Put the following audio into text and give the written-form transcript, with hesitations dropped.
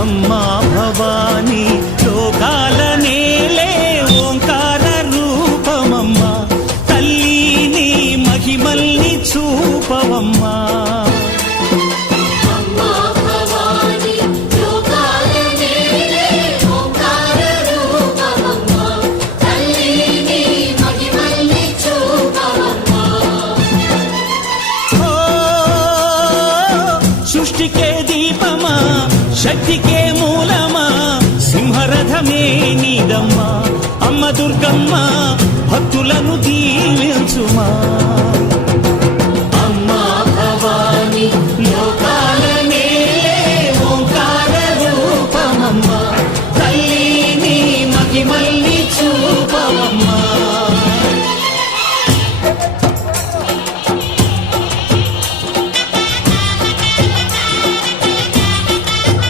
అమ్మా భవానీ లోకాల నేలే ఓంకార రూపమమ్మా తల్లి నీ మహిమల్ని చూపవమ్మా సృష్టికే దీపమా శక్తికే మూలమా సింహరథమే నీదమ్మా అమ్మ దుర్గమ్మ భక్తులను దీవించుమా